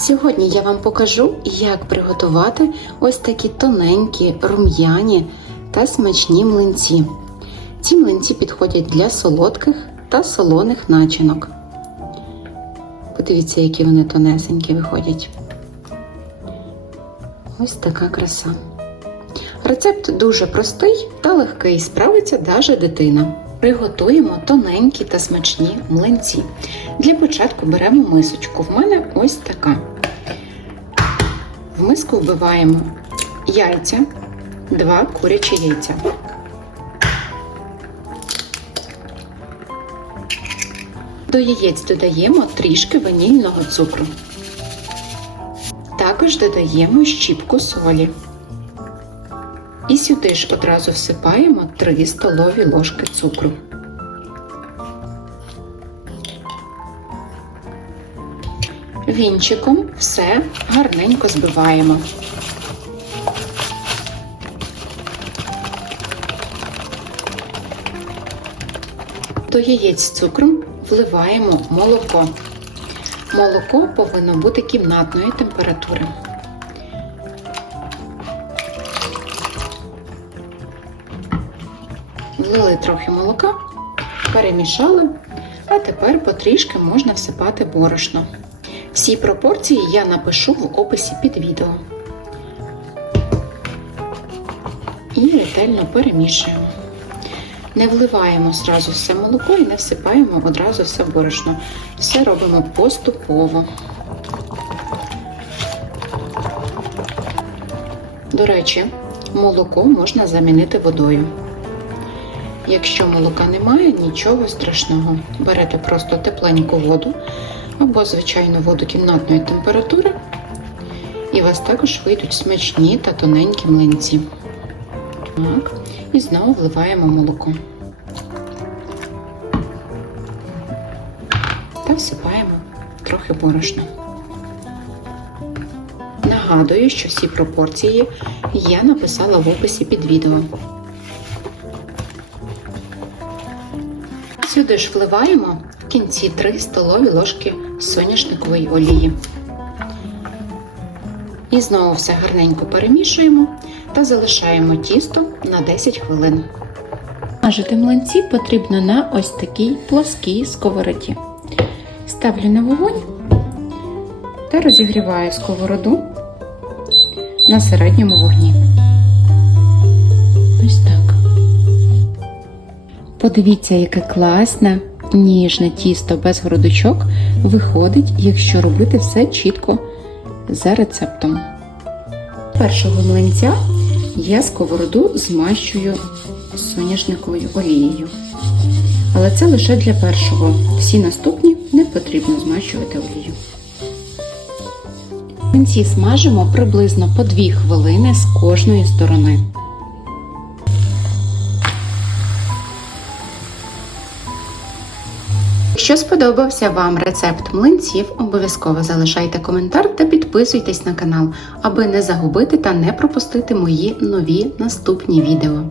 Сьогодні я вам покажу, як приготувати ось такі тоненькі, рум'яні та смачні млинці. Ці млинці підходять для солодких та солоних начинок. Подивіться, які вони тонесенькі виходять. Ось така краса. Рецепт дуже простий та легкий, справиться навіть дитина. Приготуємо тоненькі та смачні млинці. Для початку беремо мисочку. В мене ось така. В миску вбиваємо яйця, два курячі яйця. До яєць додаємо трішки ванільного цукру. Також додаємо щіпку солі. І сюди ж одразу всипаємо 3 столові ложки цукру. Вінчиком все гарненько збиваємо. До яєць з цукром вливаємо молоко. Молоко повинно бути кімнатної температури. Влили трохи молока, перемішали, а тепер потрішки можна всипати борошно. Всі пропорції я напишу в описі під відео. І ретельно перемішуємо. Не вливаємо зразу все молоко і не всипаємо одразу все борошно. Все робимо поступово. До речі, молоко можна замінити водою. Якщо молока немає, нічого страшного. Берете просто тепленьку воду або звичайну воду кімнатної температури, і у вас також вийдуть смачні та тоненькі млинці. Так, і знову вливаємо молоко. Та всипаємо трохи борошна. Нагадую, що всі пропорції я написала в описі під відео. Сюди ж вливаємо в кінці 3 столові ложки соняшникової олії. І знову все гарненько перемішуємо та залишаємо тісто на 10 хвилин. Смажити млинці потрібно на ось такій плоскій сковороді. Ставлю на вогонь та розігріваю сковороду на середньому вогні. Ось так. Подивіться, яке класне, ніжне тісто без грудочок виходить, якщо робити все чітко за рецептом. Першого млинця я сковороду змащую соняшниковою олією. Але це лише для першого. Всі наступні не потрібно змащувати олію. Млинці смажимо приблизно по 2 хвилини з кожної сторони. Якщо сподобався вам рецепт млинців, обов'язково залишайте коментар та підписуйтесь на канал, аби не загубити та не пропустити мої нові наступні відео.